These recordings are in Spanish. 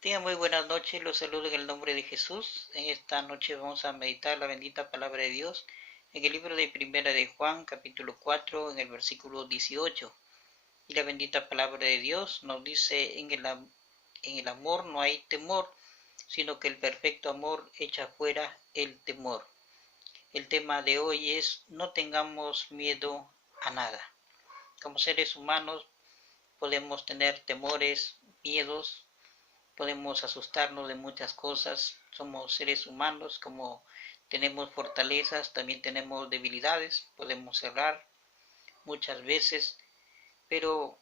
Tengan muy buenas noches, los saludo en el nombre de Jesús. En esta noche vamos a meditar la bendita palabra de Dios en el libro de Primera de Juan, capítulo 4, en el versículo 18. Y la bendita palabra de Dios nos dice, en el amor no hay temor, sino que el perfecto amor echa fuera el temor. El tema de hoy es: no tengamos miedo a nada. Como seres humanos podemos tener temores, miedos, podemos asustarnos de muchas cosas. Somos seres humanos, como tenemos fortalezas, también tenemos debilidades, podemos errar muchas veces, pero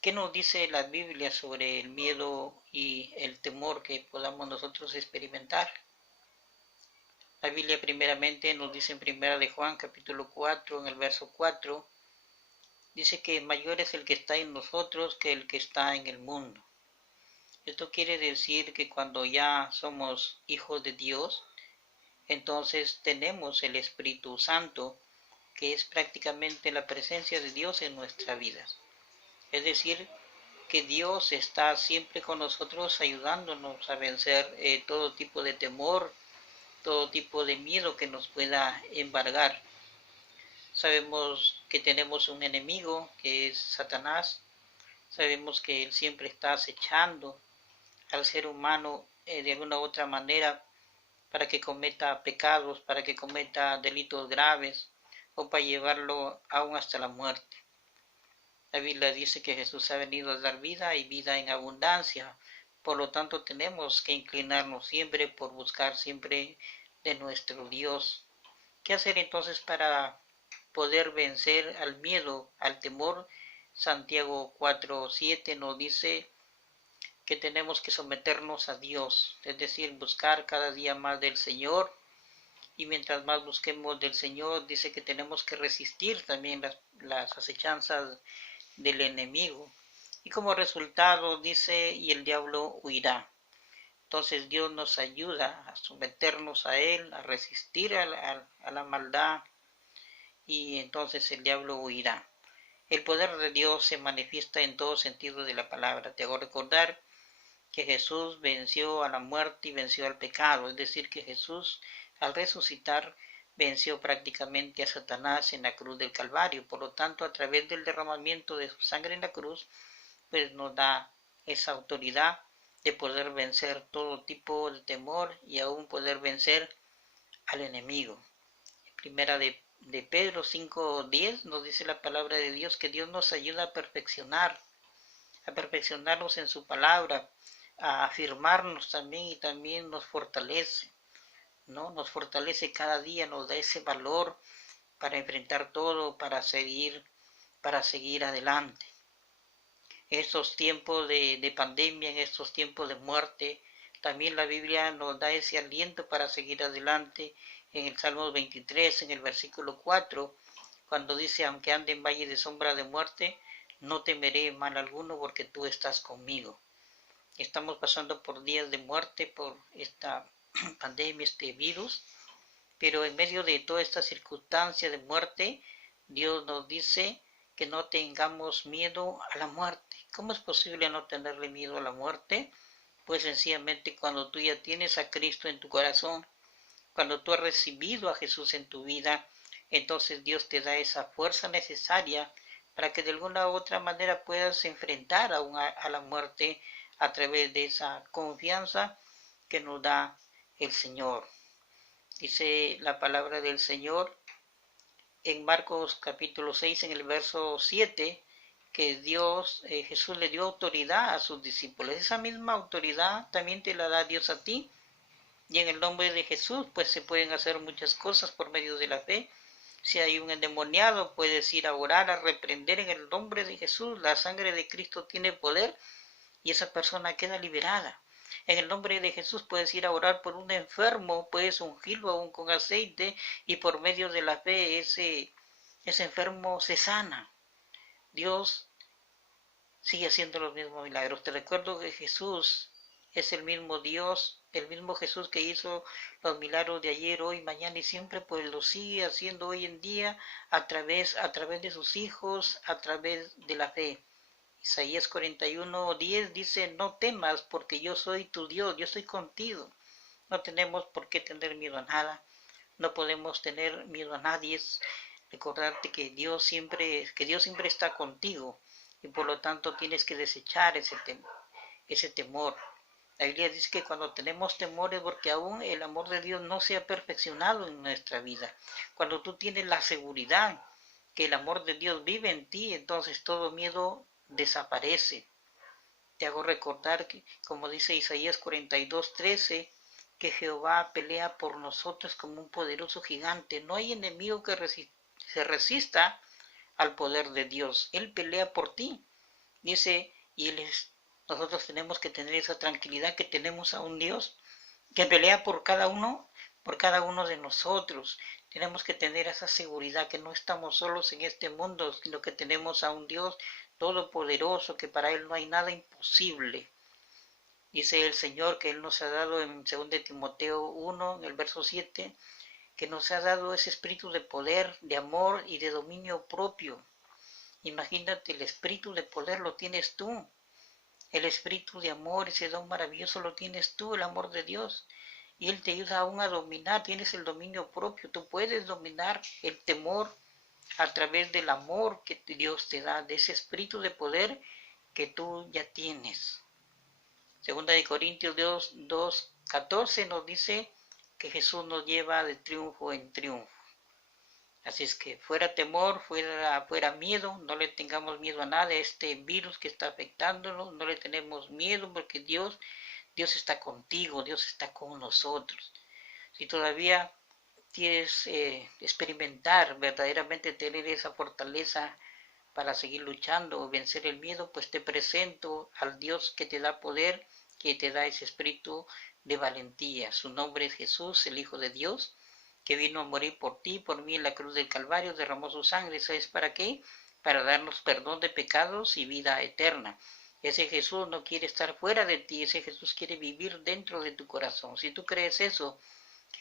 ¿qué nos dice la Biblia sobre el miedo y el temor que podamos nosotros experimentar? La Biblia primeramente nos dice en Primera de Juan capítulo 4, en el verso 4, dice que mayor es el que está en nosotros que el que está en el mundo. Esto quiere decir que cuando ya somos hijos de Dios, entonces tenemos el Espíritu Santo, que es prácticamente la presencia de Dios en nuestra vida. Es decir, que Dios está siempre con nosotros ayudándonos a vencer todo tipo de temor, todo tipo de miedo que nos pueda embargar. Sabemos que tenemos un enemigo, que es Satanás. Sabemos que él siempre está acechando al ser humano de alguna u otra manera, para que cometa pecados, para que cometa delitos graves o para llevarlo aún hasta la muerte. La Biblia dice que Jesús ha venido a dar vida y vida en abundancia. Por lo tanto, tenemos que inclinarnos siempre por buscar siempre de nuestro Dios. ¿Qué hacer entonces para poder vencer al miedo, al temor? Santiago 4:7 nos dice que tenemos que someternos a Dios, es decir, buscar cada día más del Señor. Y mientras más busquemos del Señor, dice que tenemos que resistir también las acechanzas del enemigo. Y como resultado dice, y el diablo huirá. Entonces Dios nos ayuda a someternos a Él, a resistir a la maldad, y entonces el diablo huirá. El poder de Dios se manifiesta en todo sentido de la palabra. Te hago recordar que Jesús venció a la muerte y venció al pecado, es decir, que Jesús al resucitar venció prácticamente a Satanás en la cruz del Calvario. Por lo tanto, a través del derramamiento de su sangre en la cruz, pues nos da esa autoridad de poder vencer todo tipo de temor y aún poder vencer al enemigo. Primera de Pedro 5:10 nos dice la palabra de Dios que Dios nos ayuda a perfeccionarnos en su palabra, a afirmarnos también, y también nos fortalece, ¿no? Nos fortalece cada día, nos da ese valor para enfrentar todo, para seguir adelante. En estos tiempos de pandemia, en estos tiempos de muerte, también la Biblia nos da ese aliento para seguir adelante. En el Salmo 23, en el versículo 4, cuando dice: aunque ande en valle de sombra de muerte, no temeré mal alguno, porque tú estás conmigo. Estamos pasando por días de muerte por esta pandemia, este virus, pero en medio de toda esta circunstancia de muerte, Dios nos dice que no tengamos miedo a la muerte. ¿Cómo es posible no tenerle miedo a la muerte? Pues sencillamente cuando tú ya tienes a Cristo en tu corazón, cuando tú has recibido a Jesús en tu vida, entonces Dios te da esa fuerza necesaria para que de alguna u otra manera puedas enfrentar a la muerte a través de esa confianza que nos da el Señor. Dice la palabra del Señor en Marcos capítulo 6, en el verso 7, que Jesús le dio autoridad a sus discípulos. Esa misma autoridad también te la da Dios a ti. Y en el nombre de Jesús, pues se pueden hacer muchas cosas por medio de la fe. Si hay un endemoniado, puedes ir a orar, a reprender en el nombre de Jesús. La sangre de Cristo tiene poder y esa persona queda liberada. En el nombre de Jesús puedes ir a orar por un enfermo, puedes ungirlo aún con aceite, y por medio de la fe ese enfermo se sana. Dios sigue haciendo los mismos milagros. Te recuerdo que Jesús es el mismo Dios, el mismo Jesús que hizo los milagros de ayer, hoy, mañana y siempre, pues lo sigue haciendo hoy en día a través de sus hijos, a través de la fe. Isaías 41:10 dice, no temas porque yo soy tu Dios, yo estoy contigo. No tenemos por qué tener miedo a nada, no podemos tener miedo a nadie. Recordarte que Dios siempre está contigo y por lo tanto tienes que desechar ese temor. La Biblia dice que cuando tenemos temor es porque aún el amor de Dios no se ha perfeccionado en nuestra vida. Cuando tú tienes la seguridad que el amor de Dios vive en ti, entonces todo miedo desaparece. Te hago recordar que, como dice Isaías 42:13, que Jehová pelea por nosotros como un poderoso gigante. No hay enemigo que se resista al poder de Dios. Él pelea por ti. Dice, nosotros tenemos que tener esa tranquilidad que tenemos a un Dios que pelea por cada uno de nosotros. Tenemos que tener esa seguridad que no estamos solos en este mundo, sino que tenemos a un Dios todopoderoso, que para Él no hay nada imposible. Dice el Señor que Él nos ha dado en 2 Timoteo 1, en el verso 7, que nos ha dado ese espíritu de poder, de amor y de dominio propio. Imagínate, el espíritu de poder lo tienes tú. El espíritu de amor, ese don maravilloso lo tienes tú, el amor de Dios. Y Él te ayuda aún a dominar, tienes el dominio propio. Tú puedes dominar el temor a través del amor que Dios te da, de ese espíritu de poder que tú ya tienes. Segunda de Corintios 2:14 nos dice que Jesús nos lleva de triunfo en triunfo. Así es que fuera temor, fuera miedo, no le tengamos miedo a nada, a este virus que está afectándonos, no le tenemos miedo porque Dios está contigo, Dios está con nosotros. Si todavía quieres experimentar, verdaderamente tener esa fortaleza para seguir luchando o vencer el miedo, pues te presento al Dios que te da poder, que te da ese espíritu de valentía. Su nombre es Jesús, el Hijo de Dios, que vino a morir por ti, por mí en la cruz del Calvario, derramó su sangre. ¿Sabes para qué? Para darnos perdón de pecados y vida eterna. Ese Jesús no quiere estar fuera de ti, ese Jesús quiere vivir dentro de tu corazón. Si tú crees eso,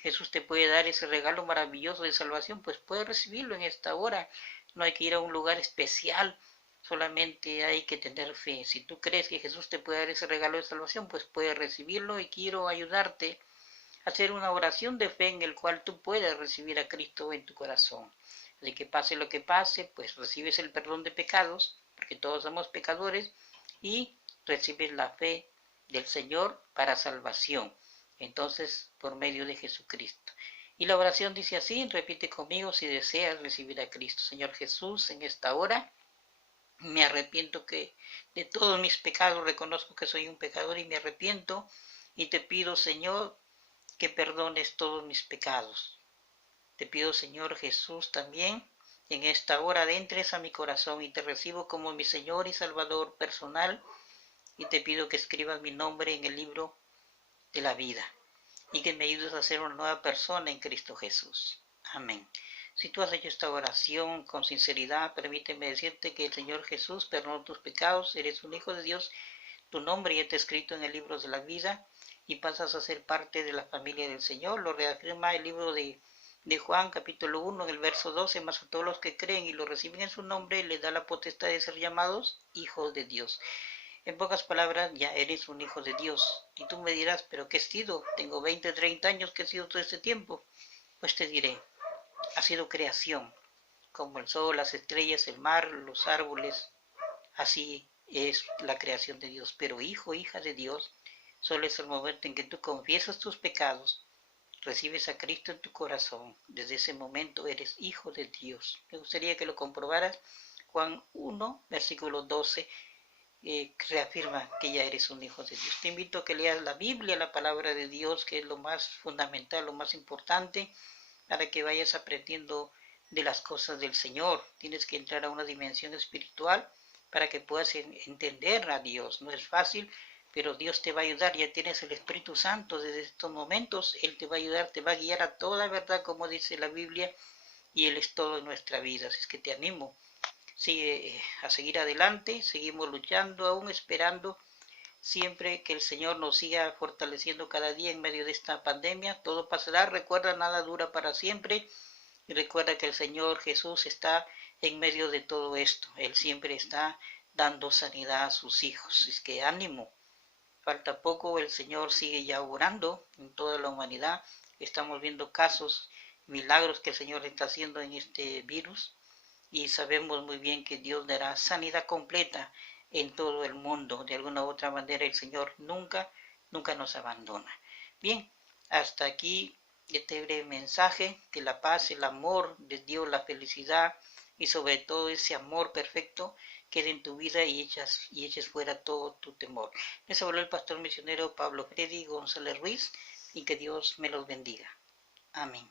Jesús te puede dar ese regalo maravilloso de salvación, pues puedes recibirlo en esta hora. No hay que ir a un lugar especial, solamente hay que tener fe. Si tú crees que Jesús te puede dar ese regalo de salvación, pues puedes recibirlo, y quiero ayudarte a hacer una oración de fe en el cual tú puedas recibir a Cristo en tu corazón. De que pase lo que pase, pues recibes el perdón de pecados, porque todos somos pecadores, y recibes la fe del Señor para salvación. Entonces, por medio de Jesucristo. Y la oración dice así, repite conmigo si deseas recibir a Cristo. Señor Jesús, en esta hora me arrepiento de todos mis pecados, reconozco que soy un pecador y me arrepiento, y te pido, Señor, que perdones todos mis pecados. Te pido, Señor Jesús, también en esta hora entres a mi corazón y te recibo como mi Señor y Salvador personal, y te pido que escribas mi nombre en el libro de la vida y que me ayudes a ser una nueva persona en Cristo Jesús. Amén. Si tú has hecho esta oración con sinceridad, permíteme decirte que el Señor Jesús perdonó tus pecados, eres un hijo de Dios, tu nombre ya está escrito en el libro de la vida y pasas a ser parte de la familia del Señor. Lo reafirma el libro de Juan, capítulo 1, en el verso 12, más a todos los que creen y lo reciben en su nombre, les da la potestad de ser llamados hijos de Dios. En pocas palabras, ya eres un hijo de Dios. Y tú me dirás, ¿pero qué he sido? Tengo 20, 30 años, ¿qué he sido todo este tiempo? Pues te diré, ha sido creación, como el sol, las estrellas, el mar, los árboles. Así es la creación de Dios. Pero hijo, hija de Dios, solo es el momento en que tú confiesas tus pecados, recibes a Cristo en tu corazón. Desde ese momento eres hijo de Dios. Me gustaría que lo comprobaras. Juan 1, versículo 12. Reafirma que ya eres un hijo de Dios. Te invito a que leas la Biblia, la palabra de Dios, que es lo más fundamental, lo más importante, para que vayas aprendiendo de las cosas del Señor. Tienes que entrar a una dimensión espiritual para que puedas entender a Dios. No es fácil, pero Dios te va a ayudar. Ya tienes el Espíritu Santo desde estos momentos. Él te va a ayudar, te va a guiar a toda verdad, como dice la Biblia, y Él es todo en nuestra vida. Así es que te animo. Sigue a seguir adelante, seguimos luchando, aún esperando siempre que el Señor nos siga fortaleciendo cada día en medio de esta pandemia. Todo pasará, recuerda, nada dura para siempre, y recuerda que el Señor Jesús está en medio de todo esto. Él siempre está dando sanidad a sus hijos. Es que ánimo, falta poco, el Señor sigue ya obrando en toda la humanidad. Estamos viendo casos, milagros que el Señor está haciendo en este virus y sabemos muy bien que Dios dará sanidad completa en todo el mundo. De alguna u otra manera el Señor nunca nos abandona. Bien, hasta aquí este breve mensaje, que la paz, el amor de Dios, la felicidad y sobre todo ese amor perfecto quede en tu vida y eches fuera todo tu temor. Les habló el pastor misionero Pablo Freddy González Ruiz y que Dios me los bendiga. Amén.